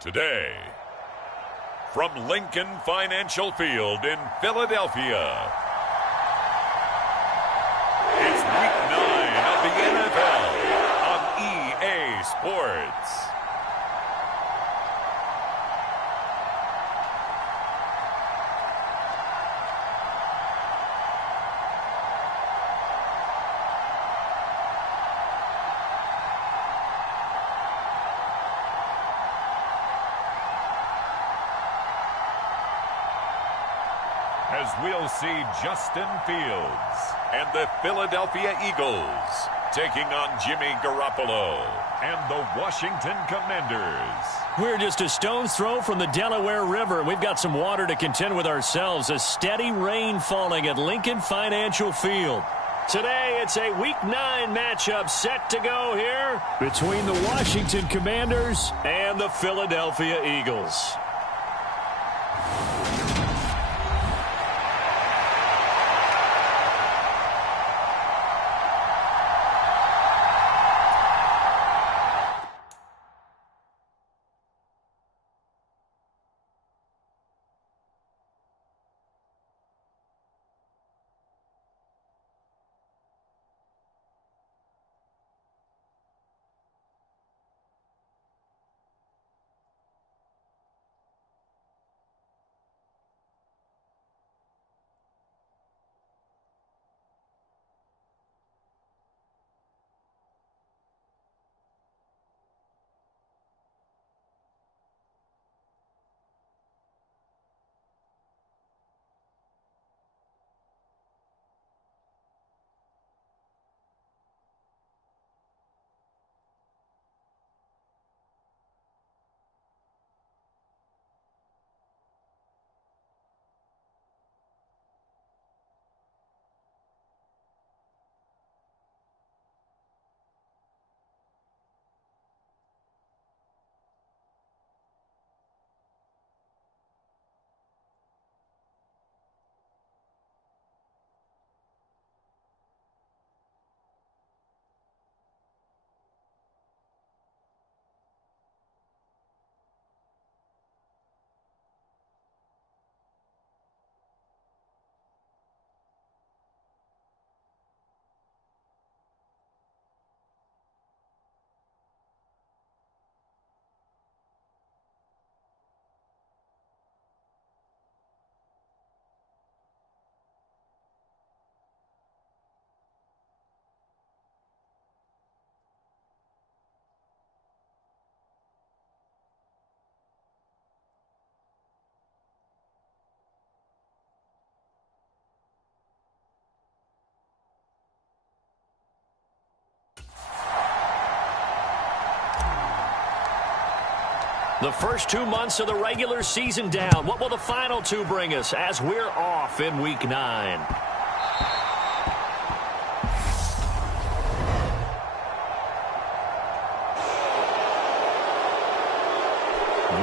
Today, from Lincoln Financial Field in Philadelphia, it's Week 9 of the NFL on EA Sports. As we'll see Justin Fields and the Philadelphia Eagles taking on Jimmy Garoppolo and the Washington Commanders. We're just a stone's throw from the Delaware River. We've got some water to contend with ourselves. A steady rain falling at Lincoln Financial Field. Today, it's a Week 9 matchup set to go here between the Washington Commanders and the Philadelphia Eagles. The first 2 months of the regular season down. What will the final two bring us as we're off in Week 9?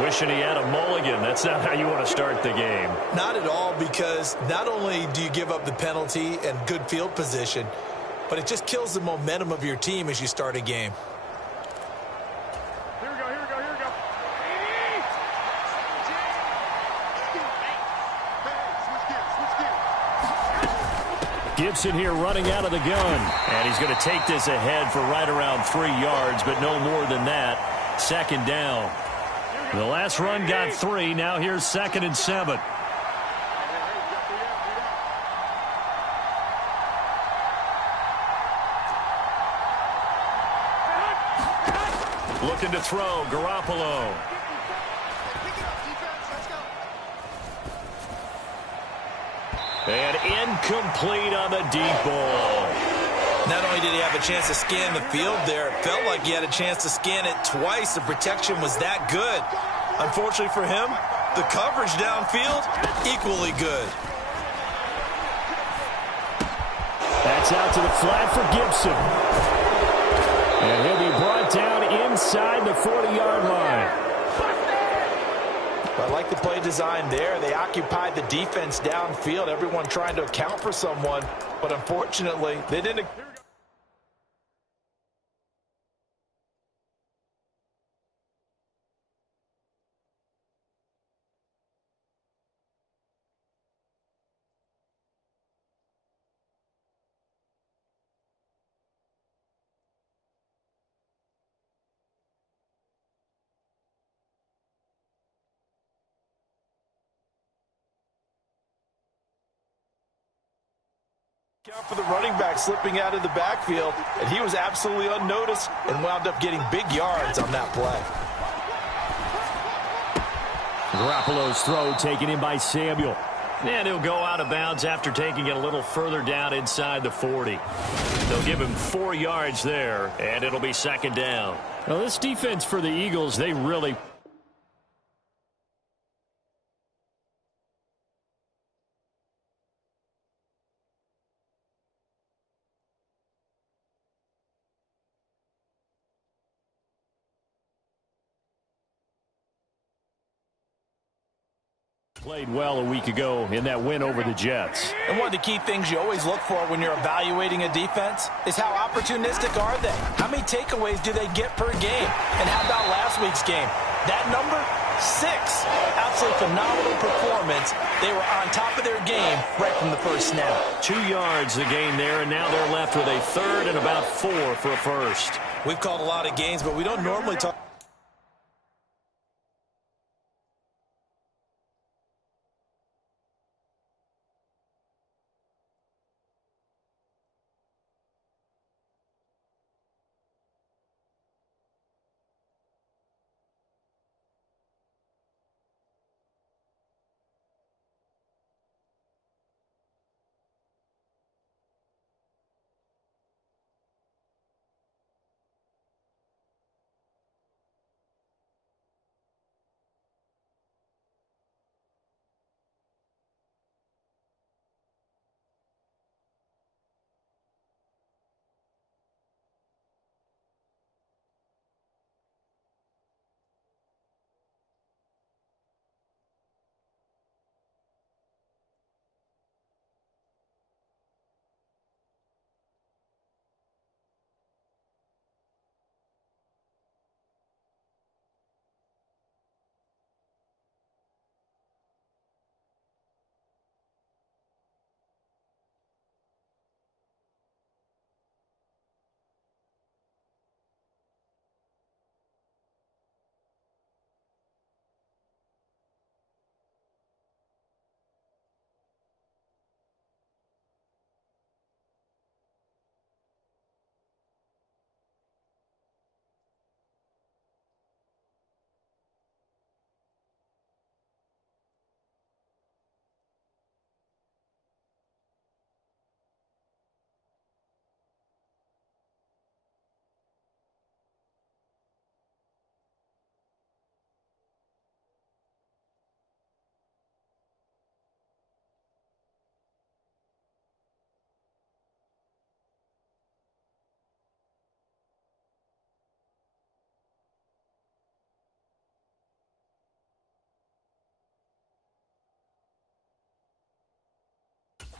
Wishing he had a mulligan. That's not how you want to start the game. Not at all, because not only do you give up the penalty and good field position, but it just kills the momentum of your team as you start a game. Gibson here running out of the gun. And he's going to take this ahead for right around 3 yards, but no more than that. Second down. The last run got 3. Now here's 2nd and 7. Looking to throw, Garoppolo. And incomplete on the deep ball. Not only did he have a chance to scan the field there, it felt like he had a chance to scan it twice. The protection was that good. Unfortunately for him, the coverage downfield, equally good. That's out to the flat for Gibson. And he'll be brought down inside the 40-yard line. I like the play design there. They occupied the defense downfield, everyone trying to account for someone, but unfortunately, they didn't. Count for the running back slipping out of the backfield, and he was absolutely unnoticed and wound up getting big yards on that play. Garoppolo's throw taken in by Samuel. And he'll go out of bounds after taking it a little further down inside the 40. They'll give him 4 yards there, and it'll be second down. Well, this defense for the Eagles, they really played well a week ago in that win over the Jets. And one of the key things you always look for when you're evaluating a defense is how opportunistic are they? How many takeaways do they get per game? And how about last week's game? That number, 6. Absolutely phenomenal performance. They were on top of their game right from the first snap. 2 yards the gain there, and now they're left with a third and about 4 for a first. We've called a lot of games, but we don't normally talk.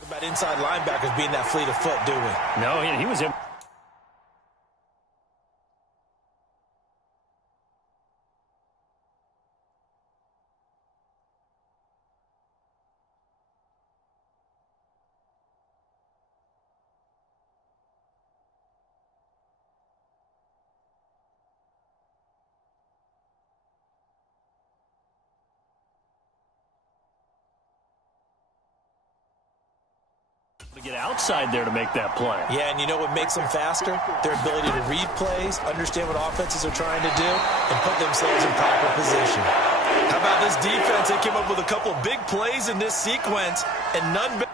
About inside linebackers being that fleet of foot, do we? No, he was in. To get outside there to make that play. Yeah, and you know what makes them faster? Their ability to read plays, understand what offenses are trying to do, and put themselves in proper position. How about this defense? They came up with a couple of big plays in this sequence, and none better.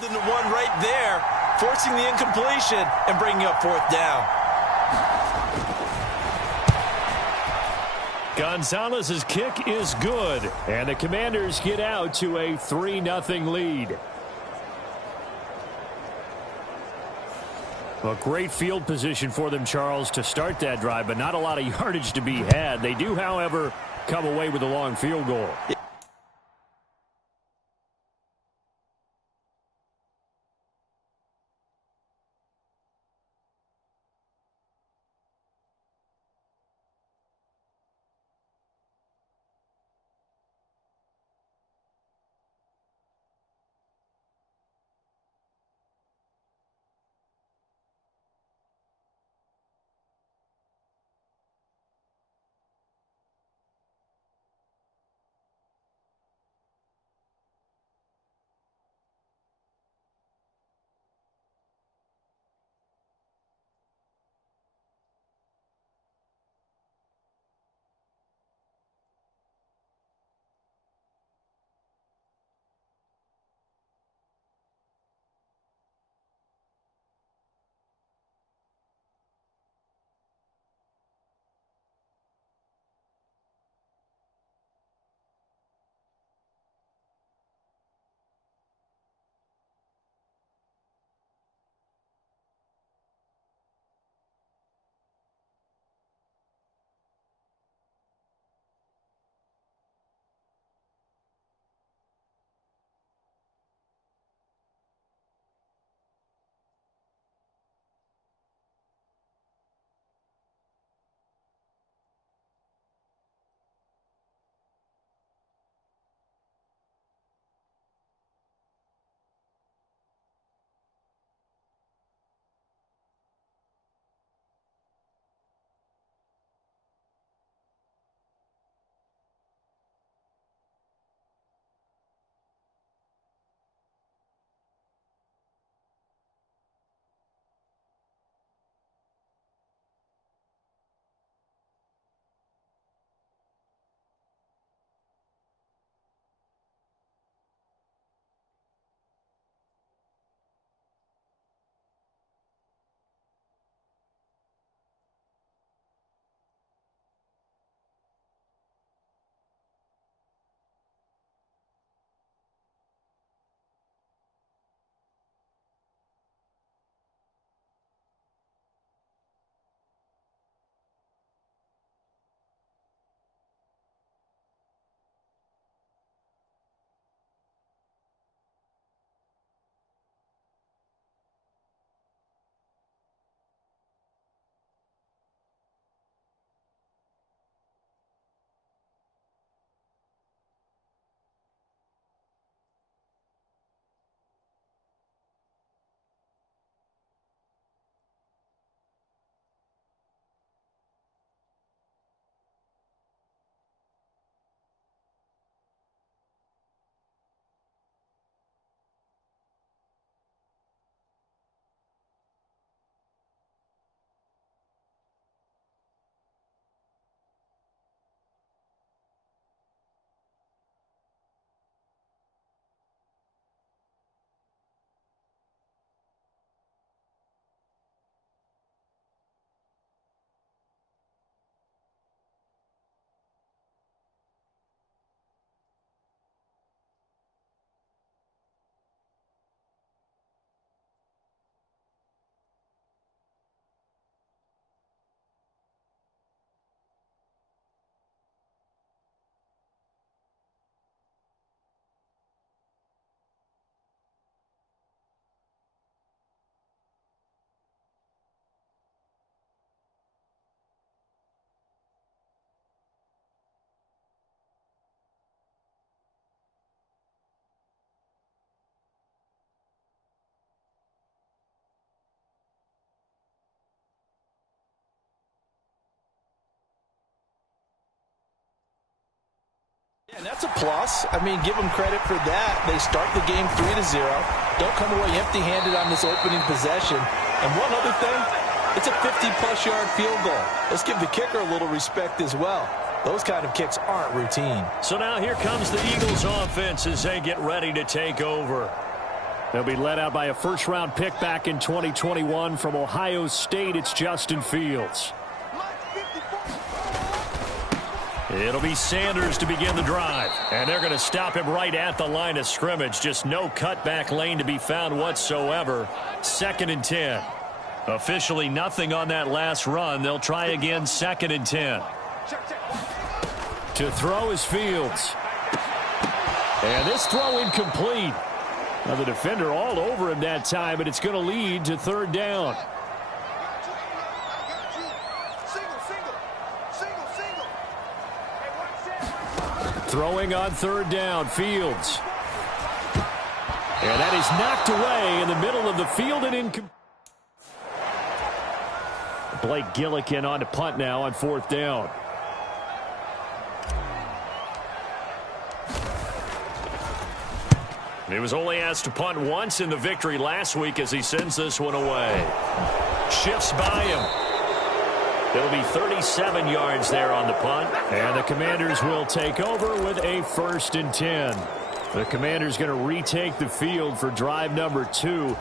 Than the one right there, forcing the incompletion and bringing up fourth down. Gonzalez's kick is good, and the Commanders get out to a 3-0 lead. A great field position for them, Charles, to start that drive, but not a lot of yardage to be had. They do, however, come away with a long field goal. And that's a plus. I mean, give them credit for that. They start the game 3-0. Don't come away empty-handed on this opening possession. And one other thing, it's a 50-plus yard field goal. Let's give the kicker a little respect as well. Those kind of kicks aren't routine. So now here comes the Eagles offense as they get ready to take over. They'll be led out by a first-round pick back in 2021 from Ohio State. It's Justin Fields. It'll be Sanders to begin the drive. And they're going to stop him right at the line of scrimmage. Just no cutback lane to be found whatsoever. 2nd and 10. Officially nothing on that last run. They'll try again 2nd and 10. To throw is Fields. And this throw incomplete. Now the defender all over him that time, but it's going to lead to 3rd down. Throwing on 3rd down, Fields. And that is knocked away in the middle of the field and incomplete. Blake Gillikin on to punt now on 4th down. He was only asked to punt once in the victory last week as he sends this one away. Shifts by him. It'll be 37 yards there on the punt. And the Commanders will take over with a 1st and 10. The Commanders going to retake the field for drive number 2.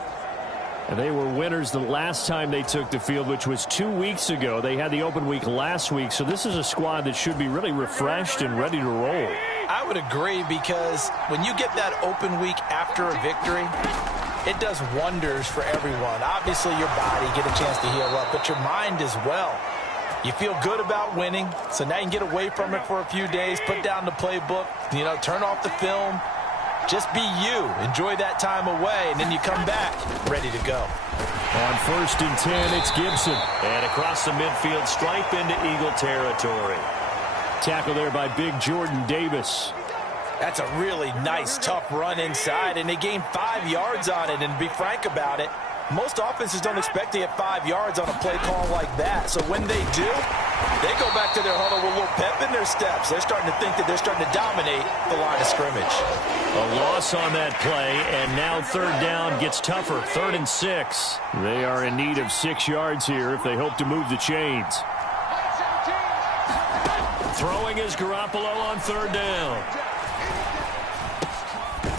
And they were winners the last time they took the field, which was 2 weeks ago. They had the open week last week, so this is a squad that should be really refreshed and ready to roll. I would agree, because when you get that open week after a victory, it does wonders for everyone. Obviously, your body get a chance to heal up, but your mind as well. You feel good about winning, so now you can get away from it for a few days, put down the playbook, turn off the film. Just be you. Enjoy that time away, and then you come back ready to go. On 1st and 10, it's Gibson. And across the midfield stripe into Eagle territory. Tackle there by big Jordan Davis. That's a really nice, tough run inside, and they gained 5 yards on it. And to be frank about it, most offenses don't expect to get 5 yards on a play call like that. So when they do, they go back to their huddle with a little pep in their steps. They're starting to think that they're starting to dominate the line of scrimmage. A loss on that play, and now 3rd down gets tougher. 3rd and 6. They are in need of 6 yards here if they hope to move the chains. Throwing is Garoppolo on 3rd down.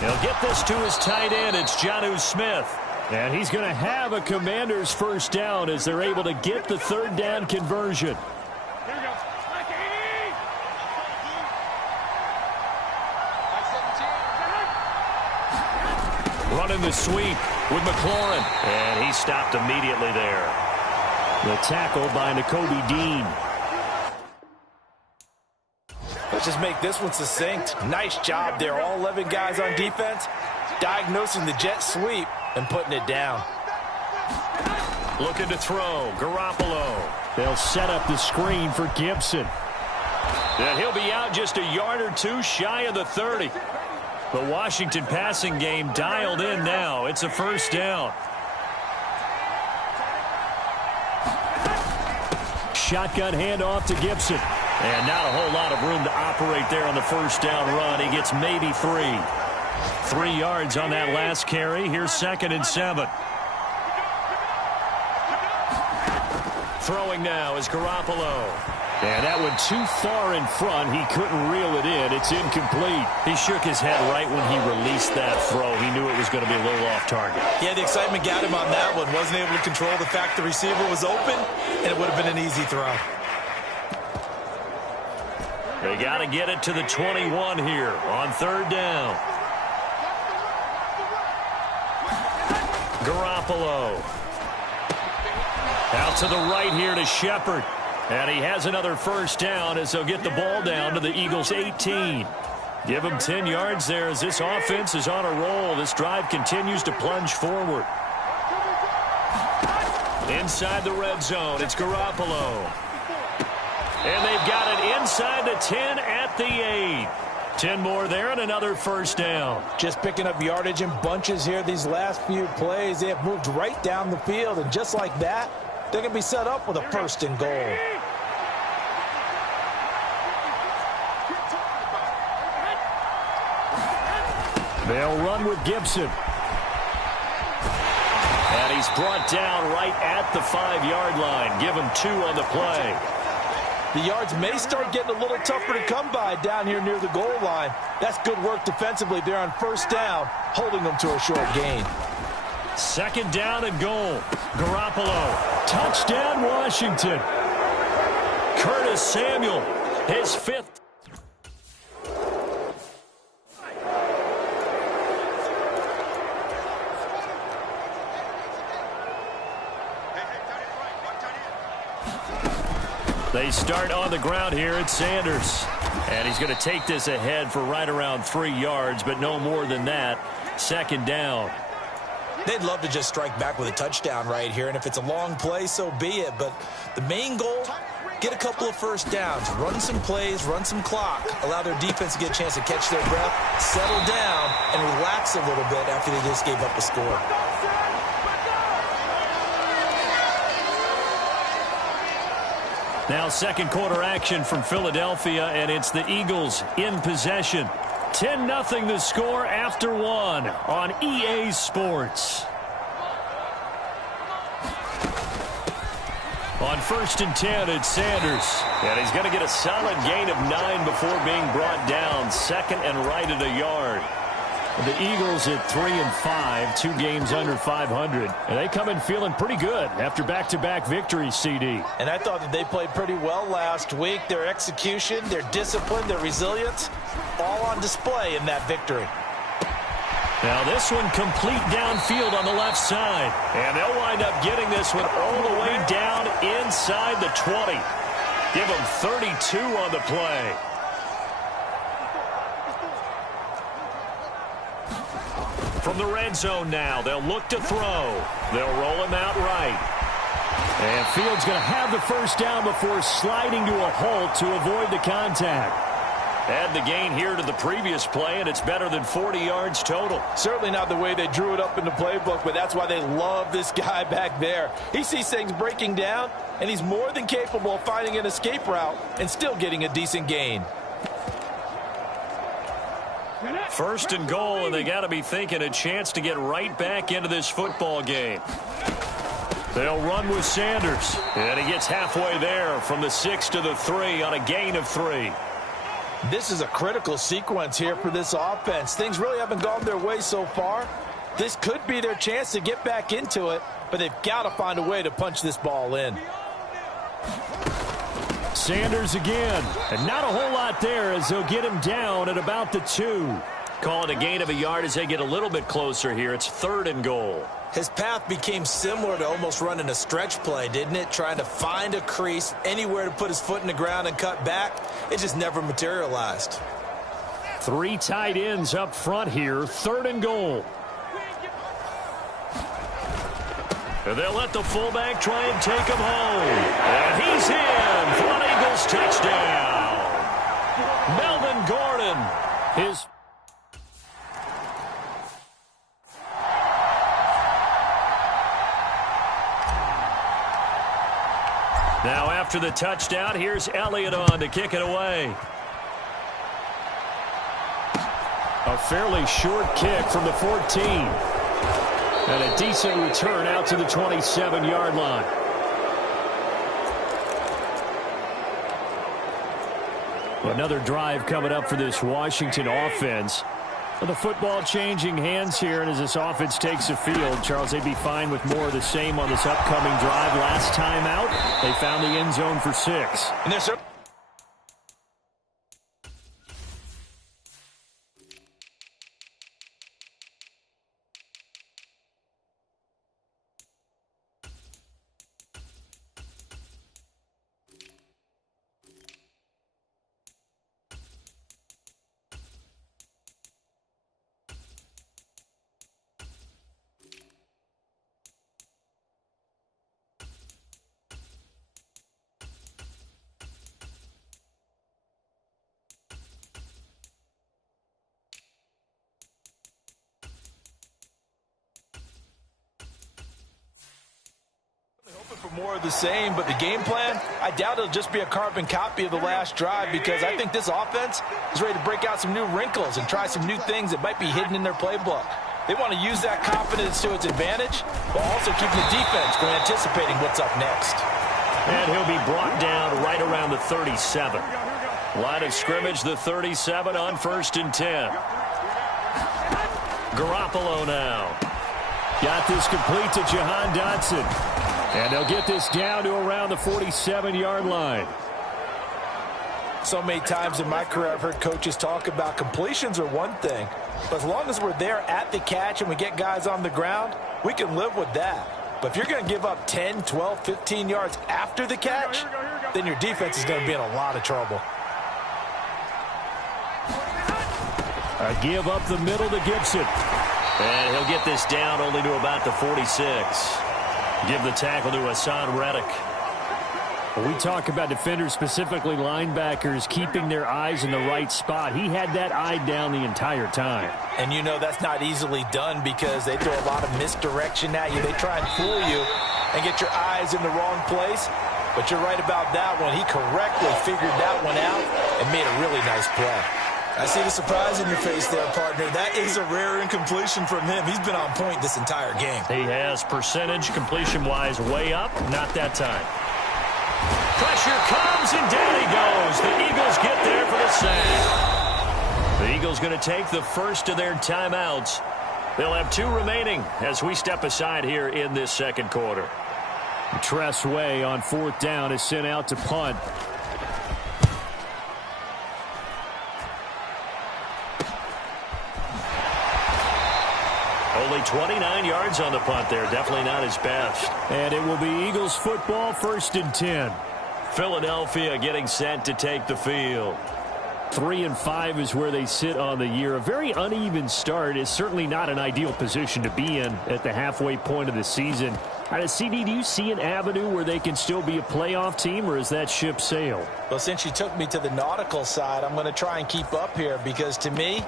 He'll get this to his tight end. It's Jonnu Smith. And he's going to have a Commander's 1st down as they're able to get the 3rd down conversion. Running the sweep with McLaurin. And he stopped immediately there. The tackle by Nakobe Dean. Let's just make this one succinct. Nice job there. All 11 guys on defense diagnosing the jet sweep and putting it down. Looking to throw. Garoppolo. They'll set up the screen for Gibson. And he'll be out just a yard or 2 shy of the 30. The Washington passing game dialed in now. It's a 1st down. Shotgun handoff to Gibson. And not a whole lot of room to operate there on the 1st down run. He gets maybe 3. 3 yards on that last carry. Here's 2nd and 7. Throwing now is Garoppolo. And that one too far in front. He couldn't reel it in. It's incomplete. He shook his head right when he released that throw. He knew it was going to be a little off target. Yeah, the excitement got him on that one. Wasn't able to control the fact the receiver was open, and it would have been an easy throw. They got to get it to the 21 here on 3rd down. Garoppolo. Out to the right here to Shepard. And he has another 1st down as they'll get the ball down to the Eagles' 18. Give him 10 yards there as this offense is on a roll. This drive continues to plunge forward. Inside the red zone, it's Garoppolo. And they've got it inside the 10 at the 8. 10 more there and another 1st down. Just picking up yardage in bunches here these last few plays. They have moved right down the field, and just like that, they're going to be set up with a 1st and goal. They'll run with Gibson. And he's brought down right at the 5-yard line. Give him 2 on the play. The yards may start getting a little tougher to come by down here near the goal line. That's good work defensively there on first down, holding them to a short gain. Second down and goal. Garoppolo. Touchdown, Washington. Curtis Samuel, his fifth. They start on the ground here at Sanders. And he's going to take this ahead for right around 3 yards, but no more than that. Second down. They'd love to just strike back with a touchdown right here, and if it's a long play, so be it. But the main goal, get a couple of first downs, run some plays, run some clock, allow their defense to get a chance to catch their breath, settle down, and relax a little bit after they just gave up a score. Now second quarter action from Philadelphia, and it's the Eagles in possession. 10-0 the score after 1 on EA Sports. On 1st and 10, it's Sanders. And he's going to get a solid gain of 9 before being brought down. Second and right at a yard. The Eagles at 3-5, 2 games under 500. And they come in feeling pretty good after back-to-back victories, CD. And I thought that they played pretty well last week. Their execution, their discipline, their resilience, all on display in that victory. Now this one complete downfield on the left side. And they'll wind up getting this one all the way down inside the 20. Give them 32 on the play. From the red zone now, they'll look to throw. They'll roll him out right. And Fields going to have the first down before sliding to a halt to avoid the contact. Add the gain here to the previous play, and it's better than 40 yards total. Certainly not the way they drew it up in the playbook, but that's why they love this guy back there. He sees things breaking down, and he's more than capable of finding an escape route and still getting a decent gain. First and goal, and they got to be thinking a chance to get right back into this football game. They'll run with Sanders, and he gets halfway there from the 6 to the 3 on a gain of 3. This is a critical sequence here for this offense. Things really haven't gone their way so far. This could be their chance to get back into it, but they've got to find a way to punch this ball in. Sanders again, and not a whole lot there as they'll get him down at about the 2. Call it a gain of a yard as they get a little bit closer here. It's 3rd and goal. His path became similar to almost running a stretch play, didn't it? Trying to find a crease, anywhere to put his foot in the ground and cut back. It just never materialized. 3 tight ends up front here. 3rd and goal. And they'll let the fullback try and take him home. And he's in for an Eagles touchdown. Melvin Gordon. Now after the touchdown, here's Elliott on to kick it away. A fairly short kick from the 14. And a decent return out to the 27-yard line. Another drive coming up for this Washington offense. Well, the football changing hands here, and as this offense takes the field, Charles, they'd be fine with more of the same on this upcoming drive. Last time out, they found the end zone for 6. And there's more of the same, but the game plan, I doubt it'll just be a carbon copy of the last drive, because I think this offense is ready to break out some new wrinkles and try some new things that might be hidden in their playbook. They want to use that confidence to its advantage, while also keeping the defense from anticipating what's up next. And he'll be brought down right around the 37. Line of scrimmage, the 37 on 1st and 10. Garoppolo now. Got this complete to Jahan Dotson. And they'll get this down to around the 47-yard line. So many times in my career I've heard coaches talk about completions are one thing. But as long as we're there at the catch and we get guys on the ground, we can live with that. But if you're going to give up 10, 12, 15 yards after the catch, then your defense is going to be in a lot of trouble. A give up the middle to Gibson. And he'll get this down only to about the 46. Give the tackle to Hassan Reddick. When we talk about defenders, specifically linebackers, keeping their eyes in the right spot, he had that eye down the entire time. And you know that's not easily done because they throw a lot of misdirection at you. They try and fool you and get your eyes in the wrong place. But you're right about that one. He correctly figured that one out and made a really nice play. I see the surprise in your face there, partner. That is a rare incompletion from him. He's been on point this entire game. He has percentage completion-wise way up. Not that time. Pressure comes, and down he goes. The Eagles get there for the sack. The Eagles going to take the first of their timeouts. They'll have 2 remaining as we step aside here in this second quarter. Tress Way on 4th down is sent out to punt. Only 29 yards on the punt there. Definitely not his best. And it will be Eagles football, 1st and 10. Philadelphia getting set to take the field. 3-5 is where they sit on the year. A very uneven start is certainly not an ideal position to be in at the halfway point of the season. CD, do you see an avenue where they can still be a playoff team, or is that ship sailed? Well, since you took me to the nautical side, I'm going to try and keep up here because to me,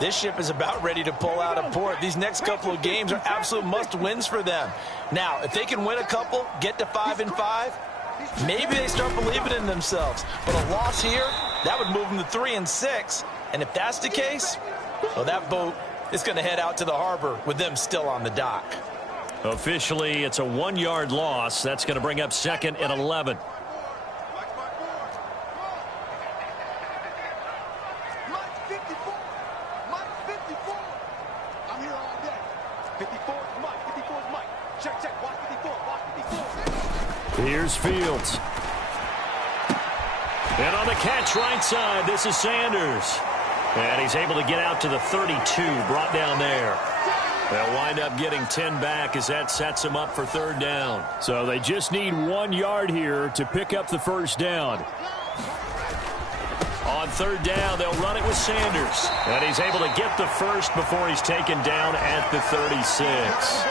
this ship is about ready to pull out of port. These next couple of games are absolute must-wins for them. Now, if they can win a couple, get to 5-5, maybe they start believing in themselves. But a loss here, that would move them to 3-6. And if that's the case, well, that boat is going to head out to the harbor with them still on the dock. Officially, it's a 1-yard loss. That's going to bring up 2nd and 11. Here's Fields. And on the catch right side, this is Sanders. And he's able to get out to the 32, brought down there. They'll wind up getting 10 back as that sets him up for 3rd down. So they just need 1 yard here to pick up the 1st down. On 3rd down, they'll run it with Sanders. And he's able to get the first before he's taken down at the 36.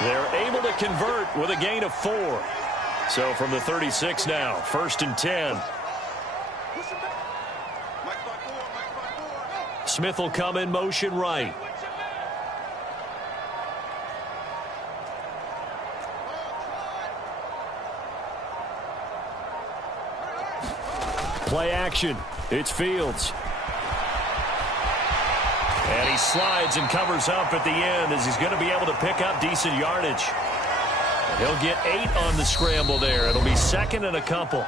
They're able to convert with a gain of 4. So from the 36 now, 1st and 10. Smith will come in motion right. Play action. It's Fields. And he slides and covers up at the end as he's going to be able to pick up decent yardage. He'll get 8 on the scramble there. It'll be 2nd and a couple.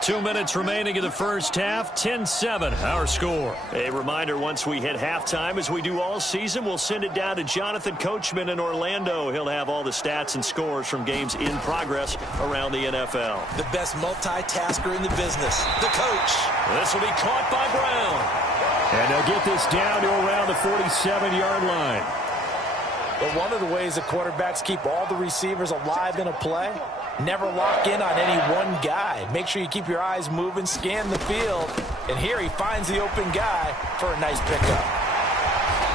2 minutes remaining in the first half. 10-7, our score. A reminder, once we hit halftime, as we do all season, we'll send it down to Jonathan Coachman in Orlando. He'll have all the stats and scores from games in progress around the NFL. The best multitasker in the business, the coach. This will be caught by Brown. And they'll get this down to around the 47-yard line. But one of the ways the quarterbacks keep all the receivers alive in a play, never lock in on any one guy. Make sure you keep your eyes moving, scan the field. And here he finds the open guy for a nice pickup.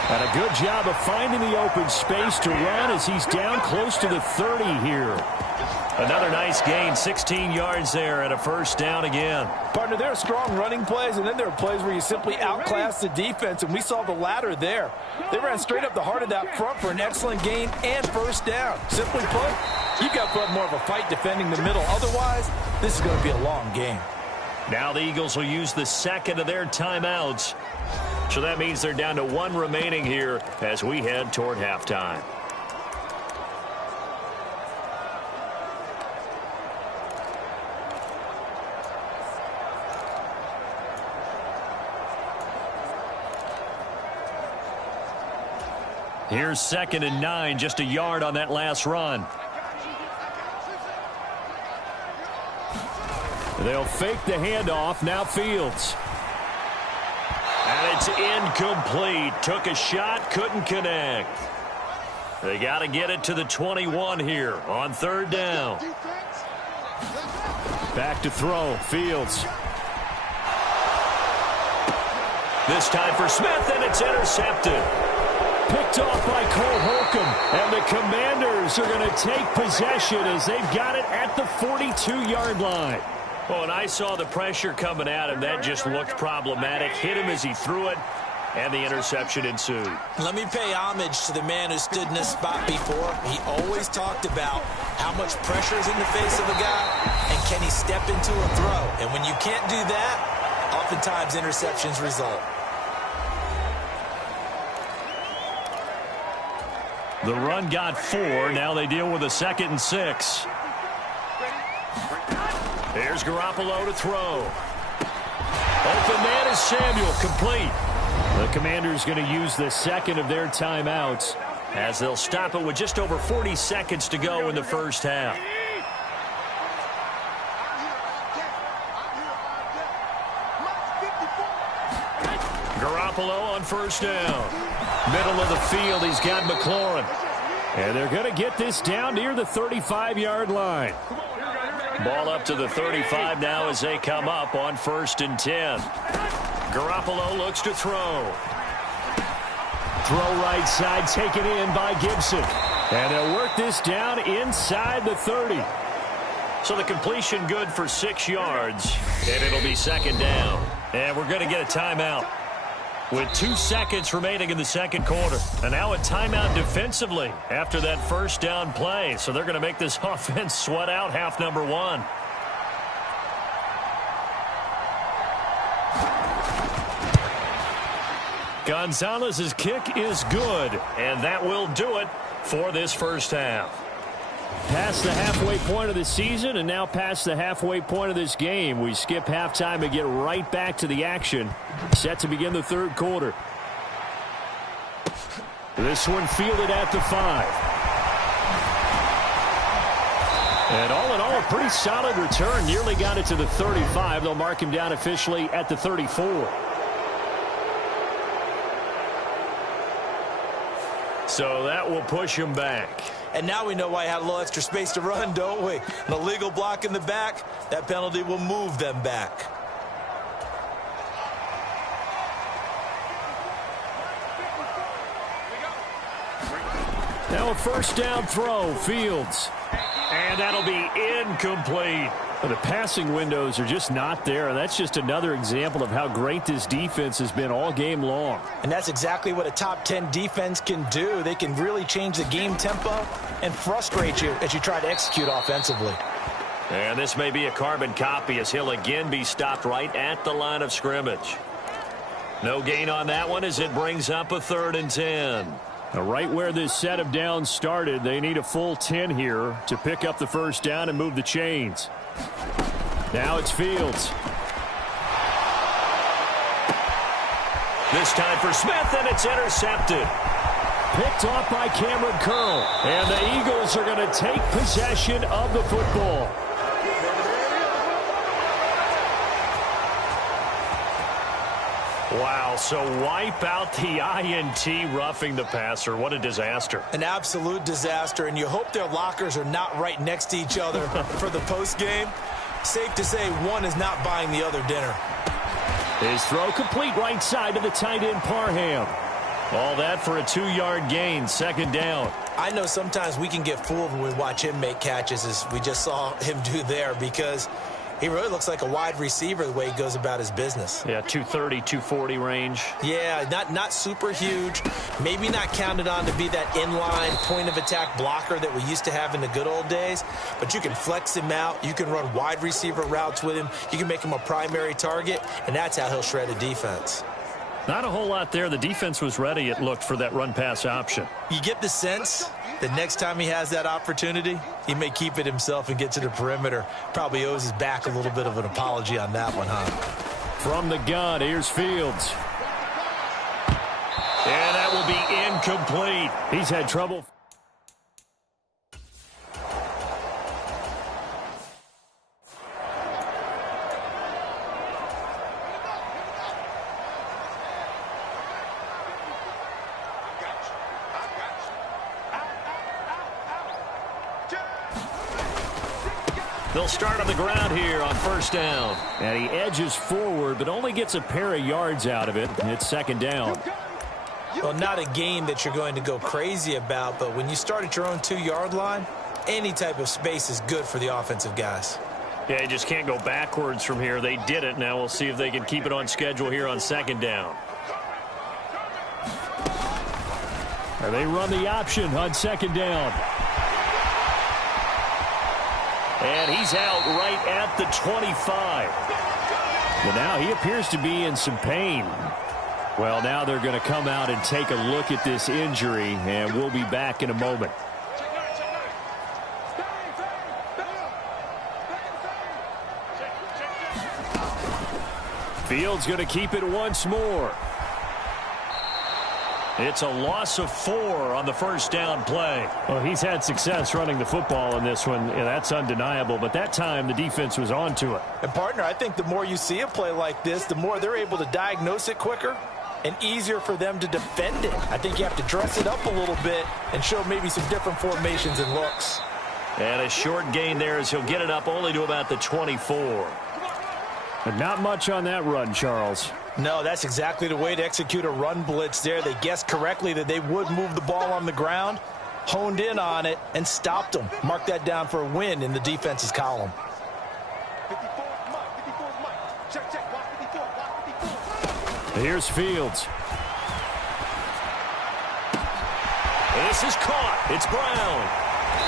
And a good job of finding the open space to run as he's down close to the 30 here. Another nice gain, 16 yards there and a 1st down again. Partner, there are strong running plays, and then there are plays where you simply outclass the defense, and we saw the latter there. They ran straight up the heart of that front for an excellent gain and 1st down. Simply put, you've got to put more of a fight defending the middle. Otherwise, this is going to be a long game. Now the Eagles will use the 2nd of their timeouts. So that means they're down to 1 remaining here as we head toward halftime. Here's 2nd and 9, just a yard on that last run. They'll fake the handoff. Now Fields. And it's incomplete. Took a shot, couldn't connect. They got to get it to the 21 here on 3rd down. Back to throw. Fields. This time for Smith, and it's intercepted. Picked off by Cole Holcomb, and the Commanders are going to take possession as they've got it at the 42-yard line. Well, and I saw the pressure coming at him. That just looked problematic. Hit him as he threw it, and the interception ensued. Let me pay homage to the man who stood in this spot before. He always talked about how much pressure is in the face of a guy, and can he step into a throw. And when you can't do that, oftentimes interceptions result. The run got 4. Now they deal with a 2nd and 6. Here's Garoppolo to throw. Open man is Samuel, complete. The Commanders going to use the 2nd of their timeouts as they'll stop it with just over 40 seconds to go in the first half. Garoppolo on 1st down. Middle of the field, he's got McLaurin. And they're going to get this down near the 35-yard line. Ball up to the 35 now as they come up on 1st and 10. Garoppolo looks to throw. Throw right side, taken in by Gibson. And they'll work this down inside the 30. So the completion good for 6 yards. And it'll be 2nd down. And we're going to get a timeout with 2 seconds remaining in the 2nd quarter. And now a timeout defensively after that 1st down play. So they're going to make this offense sweat out half number 1. Gonzalez's kick is good, and that will do it for this first half. Past the halfway point of the season and now past the halfway point of this game. We skip halftime and get right back to the action. Set to begin the 3rd quarter. This one fielded at the 5. And all in all, a pretty solid return. Nearly got it to the 35. They'll mark him down officially at the 34. So that will push him back. And now we know why he had a little extra space to run, don't we? An illegal block in the back, that penalty will move them back. Now a 1st down throw, Fields. And that'll be incomplete. The passing windows are just not there. That's just another example of how great this defense has been all game long. And that's exactly what a top 10 defense can do. They can really change the game tempo and frustrate you as you try to execute offensively. And this may be a carbon copy as he'll again be stopped right at the line of scrimmage. No gain on that one as it brings up a 3rd and 10. Now, right where this set of downs started, they need a full 10 here to pick up the 1st down and move the chains. Now it's Fields. This time for Smith, and it's intercepted. Picked off by Cameron Curl. And the Eagles are going to take possession of the football. Wow, so wipe out the INT roughing the passer. What a disaster. An absolute disaster, and you hope their lockers are not right next to each other for the postgame. Safe to say one is not buying the other dinner. His throw complete right side to the tight end Parham. All that for a 2-yard gain, 2nd down. I know sometimes we can get fooled when we watch him make catches, as we just saw him do there, because he really looks like a wide receiver the way he goes about his business. Yeah, 230, 240 range. Yeah, not super huge. Maybe not counted on to be that inline point-of-attack blocker that we used to have in the good old days. But you can flex him out. You can run wide receiver routes with him. You can make him a primary target, and that's how he'll shred a defense. Not a whole lot there. The defense was ready, it looked, for that run-pass option. You get the sense that next time he has that opportunity, he may keep it himself and get to the perimeter. Probably owes his back a little bit of an apology on that one, huh? From the gun, here's Fields. And that will be incomplete. He's had trouble. They'll start on the ground here on first down. And he edges forward, but only gets a pair of yards out of it. It's second down. Well, not a game that you're going to go crazy about, but when you start at your own 2-yard line, any type of space is good for the offensive guys. Yeah, you just can't go backwards from here. They did it. Now we'll see if they can keep it on schedule here on second down. Or they run the option on second down. And he's out right at the 25. But now he appears to be in some pain. Well, now they're going to come out and take a look at this injury, and we'll be back in a moment. Fields going to keep it once more. It's a loss of 4 on the first down play. Well, he's had success running the football in this one. Yeah, that's undeniable. But that time, the defense was on to it. And, partner, I think the more you see a play like this, the more they're able to diagnose it quicker and easier for them to defend it. I think you have to dress it up a little bit and show maybe some different formations and looks. And a short gain there as he'll get it up only to about the 24. But not much on that run, Charles. No, that's exactly the way to execute a run blitz there. They guessed correctly that they would move the ball on the ground, honed in on it, and stopped them. Mark that down for a win in the defense's column. Here's Fields. This is caught. It's Brown.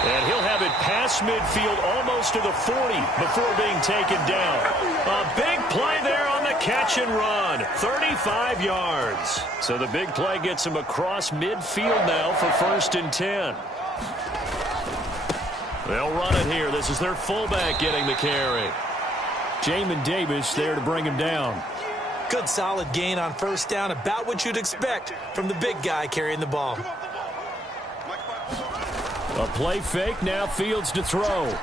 And he'll have it past midfield almost to the 40 before being taken down. A big play there on the catch and run. 35 yards. So the big play gets him across midfield now for first and 10. They'll run it here. This is their fullback getting the carry. Jamin Davis there to bring him down. Good solid gain on first down, about what you'd expect from the big guy carrying the ball. A play fake, now Fields to throw.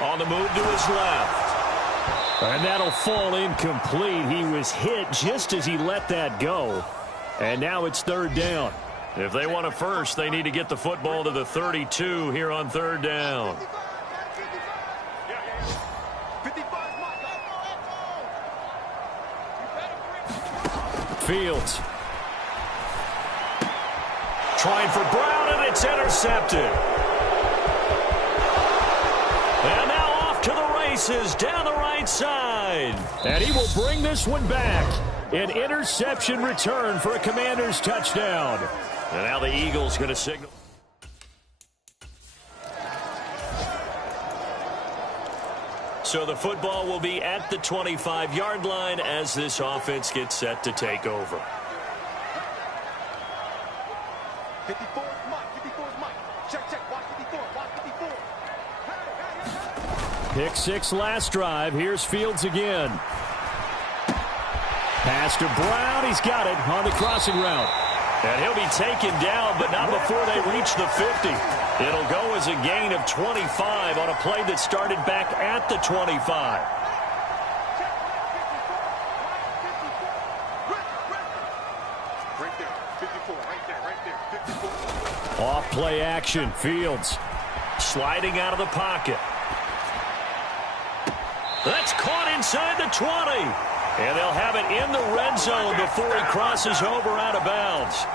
On the move to his left. And that'll fall incomplete. He was hit just as he let that go. And now it's third down. If they want a first, they need to get the football to the 32 here on third down. Fields. Trying for Brown, and it's intercepted. And now off to the races down the right side. And he will bring this one back. An interception return for a Commanders touchdown. And now the Eagles going to signal. So the football will be at the 25-yard line as this offense gets set to take over. 54 is Mike. 54 is Mike. Check. Watch 54. Watch 54. Pick six last drive. Here's Fields again. Pass to Brown. He's got it on the crossing route. And he'll be taken down, but not before they reach the 50. It'll go as a gain of 25 on a play that started back at the 25. Off play action. Fields sliding out of the pocket. That's caught inside the 20. And they'll have it in the red zone before he crosses over out of bounds.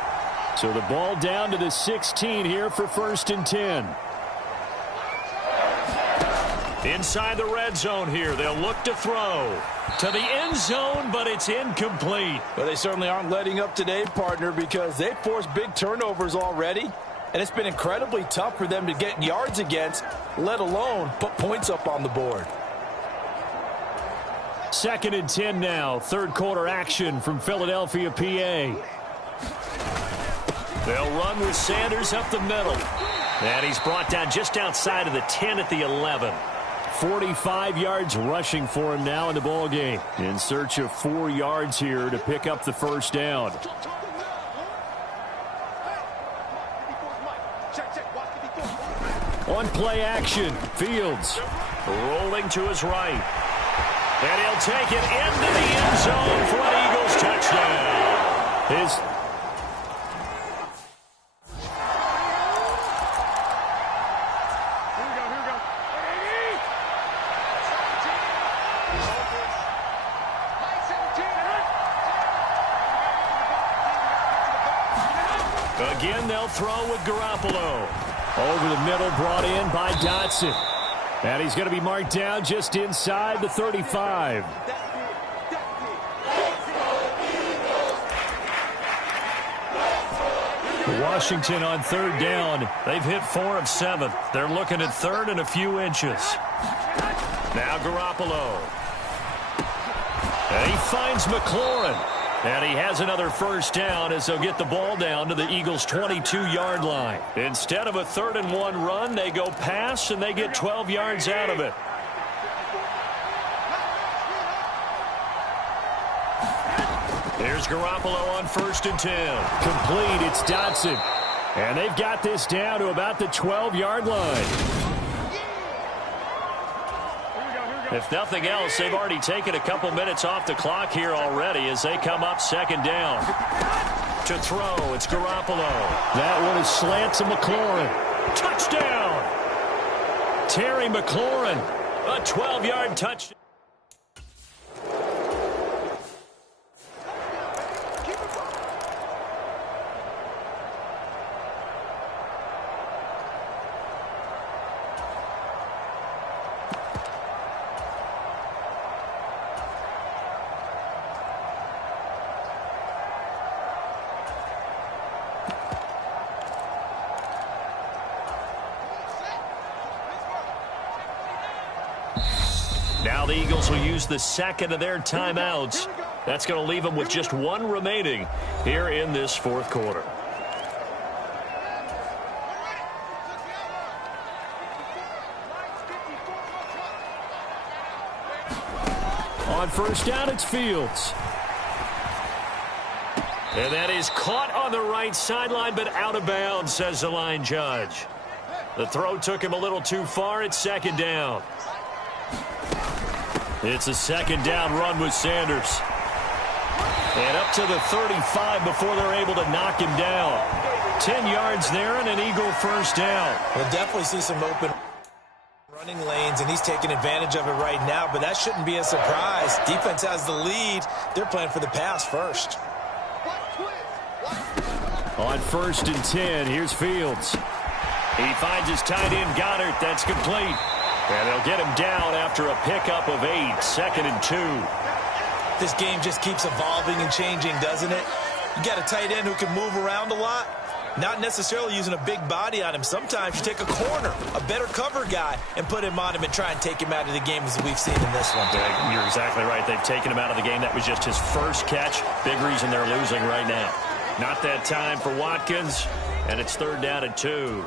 So the ball down to the 16 here for first and 10. Inside the red zone here. They'll look to throw to the end zone, but it's incomplete. Well, they certainly aren't letting up today, partner, because they've forced big turnovers already. And it's been incredibly tough for them to get yards against, let alone put points up on the board. Second and 10 now. Third quarter action from Philadelphia, PA. They'll run with Sanders up the middle. And he's brought down just outside of the 10 at the 11. 45 yards rushing for him now in the ball game. In search of 4 yards here to pick up the first down. Check, check. Watch 54. On play action, Fields rolling to his right. And he'll take it into the end zone for an Eagles touchdown. His Again, they'll throw with Garoppolo. Over the middle, brought in by Dotson. And he's going to be marked down just inside the 35. Washington on third down. They've hit 4 of 7. They're looking at third and a few inches. Now Garoppolo. And he finds McLaurin. And he has another first down as they'll get the ball down to the Eagles' 22-yard line. Instead of a 3rd-and-1 run, they go pass, and they get 12 yards out of it. Here's Garoppolo on 1st and 10. Complete, it's Dotson. And they've got this down to about the 12-yard line. If nothing else, they've already taken a couple minutes off the clock here already as they come up 2nd down. To throw, it's Garoppolo. That one is slant to McLaurin. Touchdown! Terry McLaurin, a 12-yard touchdown. Now the Eagles will use the 2nd of their timeouts. That's going to leave them with just 1 remaining here in this 4th quarter. On 1st down, it's Fields. And that is caught on the right sideline, but out of bounds, says the line judge. The throw took him a little too far. It's 2nd down. It's a 2nd down run with Sanders. And up to the 35 before they're able to knock him down. 10 yards there and an Eagle first down. We'll definitely see some open running lanes, and he's taking advantage of it right now, but that shouldn't be a surprise. Defense has the lead. They're playing for the pass first. On 1st and 10, here's Fields. He finds his tight end, Goddard. That's complete. And they'll get him down after a pickup of 8, 2nd and 2. This game just keeps evolving and changing, doesn't it? You got a tight end who can move around a lot, not necessarily using a big body on him. Sometimes you take a corner, a better cover guy, and put him on him and try and take him out of the game as we've seen in this one. Yeah, you're exactly right. They've taken him out of the game. That was just his first catch. Big reason they're losing right now. Not that time for Watkins, and it's 3rd down and 2.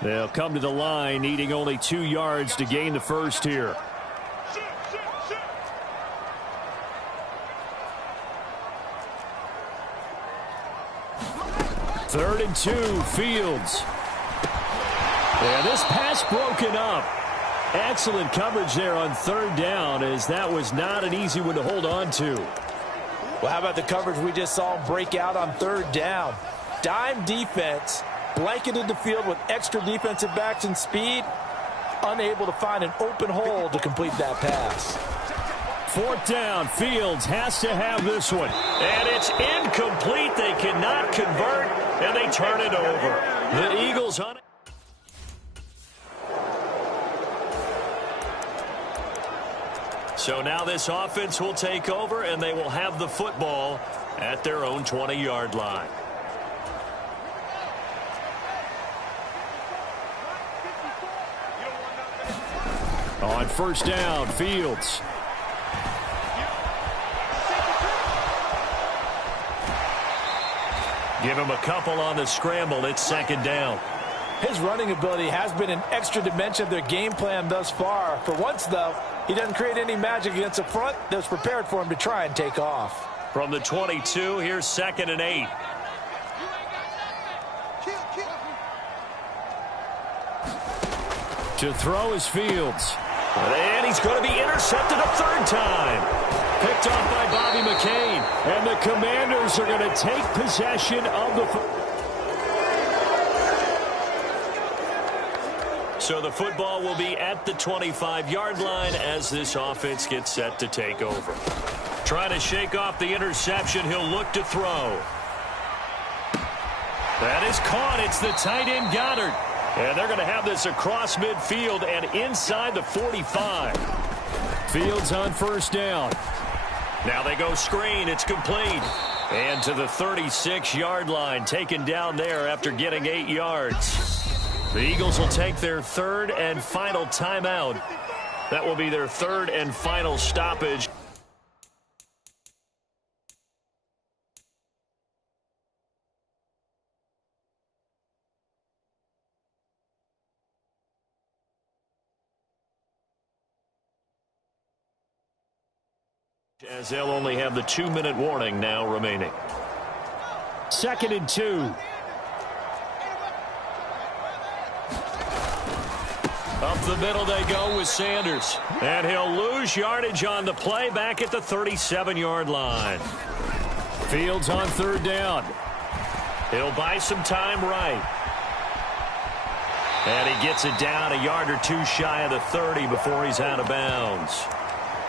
They'll come to the line, needing only 2 yards to gain the first here. Third and 2, Fields. Yeah, this pass broken up. Excellent coverage there on 3rd down, as that was not an easy one to hold on to. Well, how about the coverage we just saw break out on 3rd down? Dime defense. Blanketed the field with extra defensive backs and speed, unable to find an open hole to complete that pass. 4th down, Fields has to have this one. And it's incomplete. They cannot convert, and they turn it over. The Eagles on it. So now this offense will take over, and they will have the football at their own 20-yard line. On 1st down, Fields. Give him a couple on the scramble. It's 2nd down. His running ability has been an extra dimension of their game plan thus far. For once, though, he doesn't create any magic against the front that's prepared for him to try and take off. From the 22, here's 2nd and 8. To throw is Fields. And he's going to be intercepted a third time. Picked off by Bobby McCain. And the Commanders are going to take possession of the football. So the football will be at the 25-yard line as this offense gets set to take over. Trying to shake off the interception. He'll look to throw. That is caught. It's the tight end Goddard. And they're going to have this across midfield and inside the 45. Fields on first down. Now they go screen. It's complete. And to the 36-yard line, taken down there after getting 8 yards. The Eagles will take their third and final timeout. That will be their third and final stoppage. As they'll only have the 2-minute warning now remaining. 2nd and 2. Up the middle they go with Sanders. And he'll lose yardage on the play back at the 37-yard line. Fields on third down. He'll buy some time right. And he gets it down a yard or two shy of the 30 before he's out of bounds.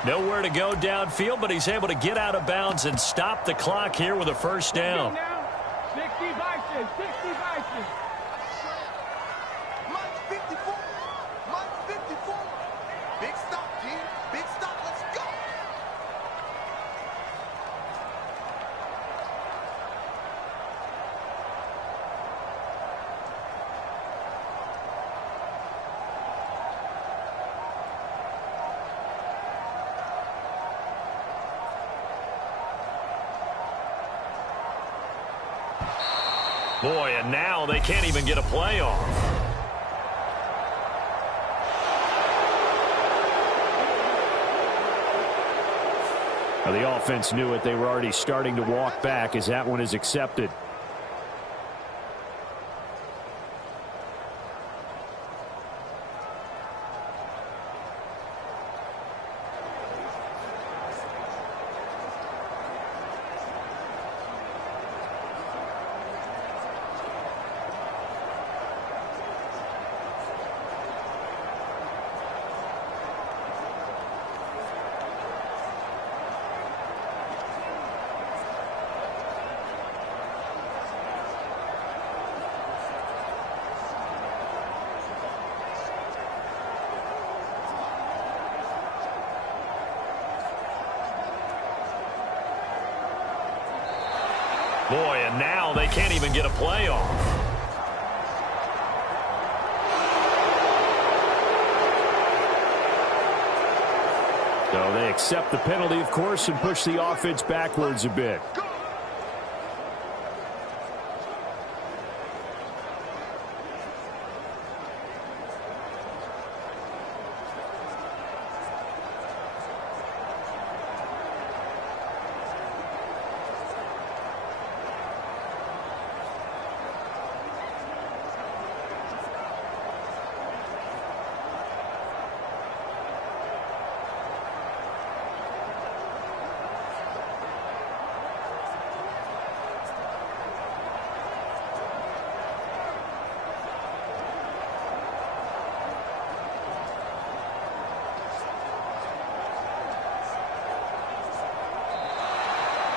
Nowhere to go downfield, but he's able to get out of bounds and stop the clock here with a first down. 60 Vikings, 60 Vikings. Mike 54, Mike 54. Big stop, G. Big stop, let's go. Boy, and now they can't even get a play off. Now the offense knew it. They were already starting to walk back as that one is accepted. Boy, and now they can't even get a play off. So they accept the penalty, of course, and push the offense backwards a bit.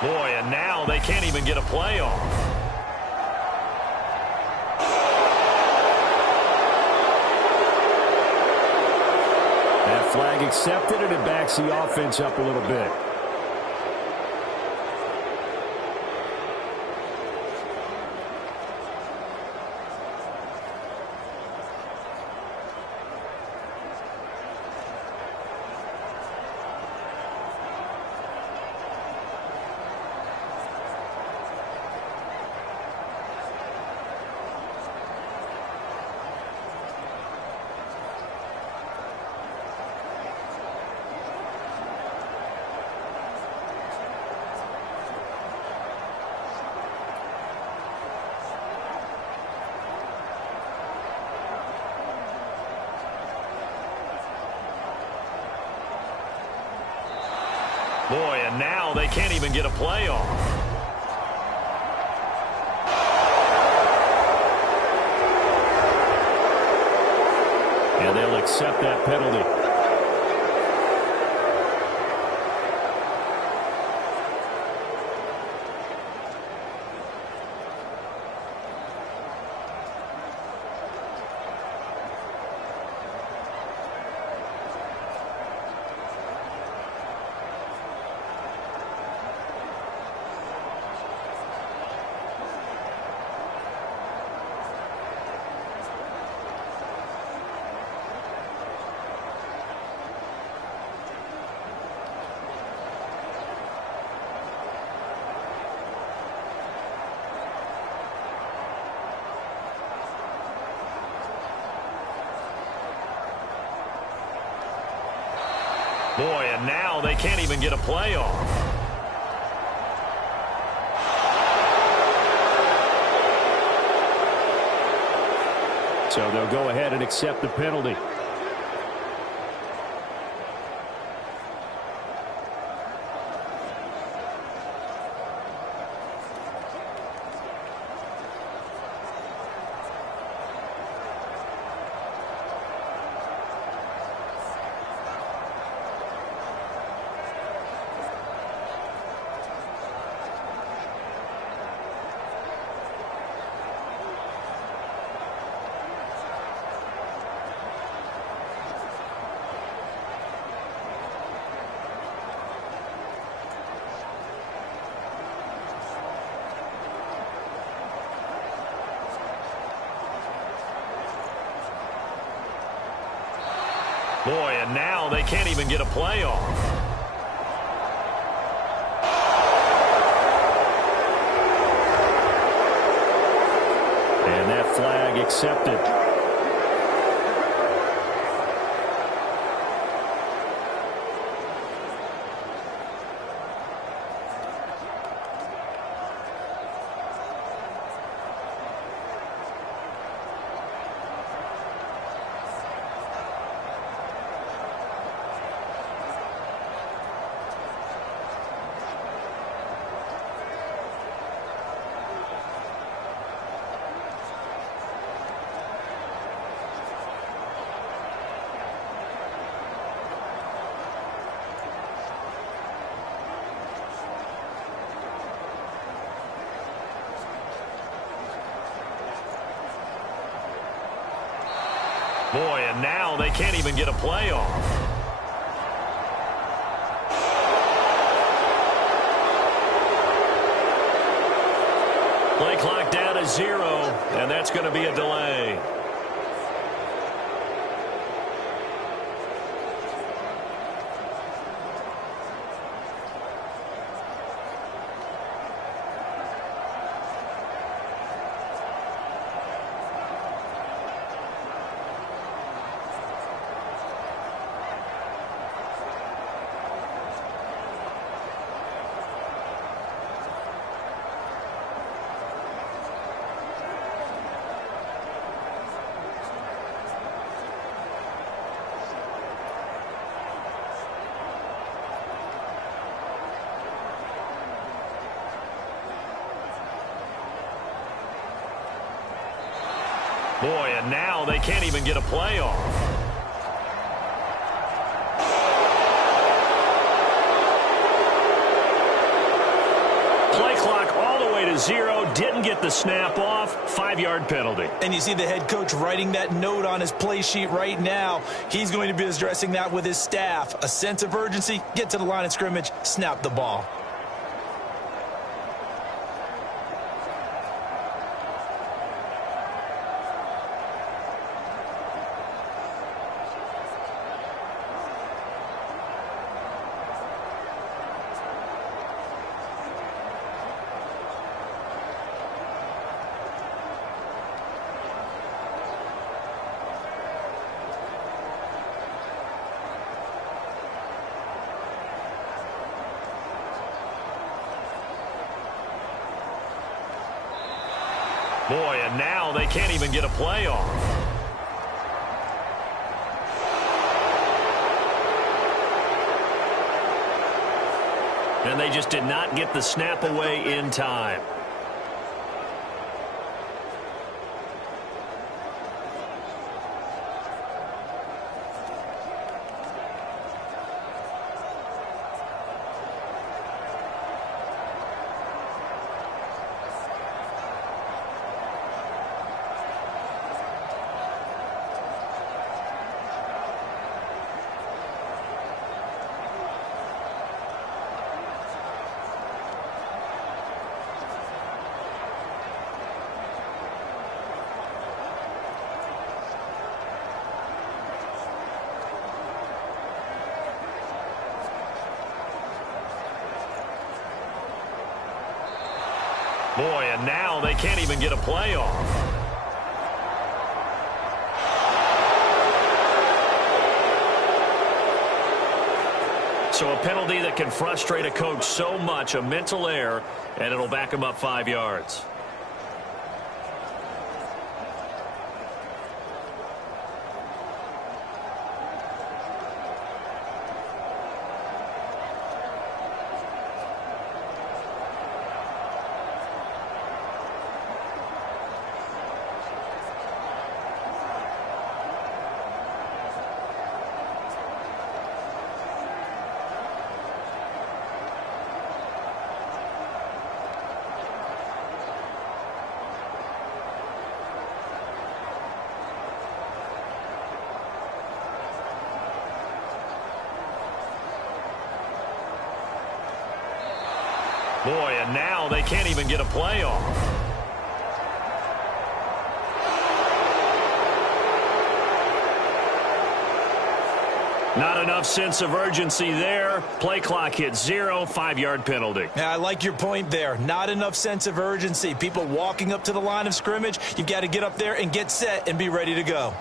Boy, and now they can't even get a play off. That flag accepted, and it backs the offense up a little bit. Boy, and now they can't even get a play off. And they'll accept that penalty. Boy, and now they can't even get a play off. So they'll go ahead and accept the penalty. Boy, and now they can't even get a play off. And that flag accepted. Boy, and now they can't even get a play off. Play clock down to 0, and that's going to be a delay. Boy, and now they can't even get a play off. Play clock all the way to 0. Didn't get the snap off. 5-yard penalty. And you see the head coach writing that note on his play sheet right now. He's going to be addressing that with his staff. A sense of urgency, get to the line of scrimmage, snap the ball. Boy, and now they can't even get a play off. And they just did not get the snap away in time. Boy, and now they can't even get a play off. So a penalty that can frustrate a coach so much, a mental error, and it'll back him up 5 yards. Boy, and now they can't even get a play off. Not enough sense of urgency there. Play clock hit 0, 5-yard penalty. Yeah, I like your point there. Not enough sense of urgency. People walking up to the line of scrimmage, you've got to get up there and get set and be ready to go.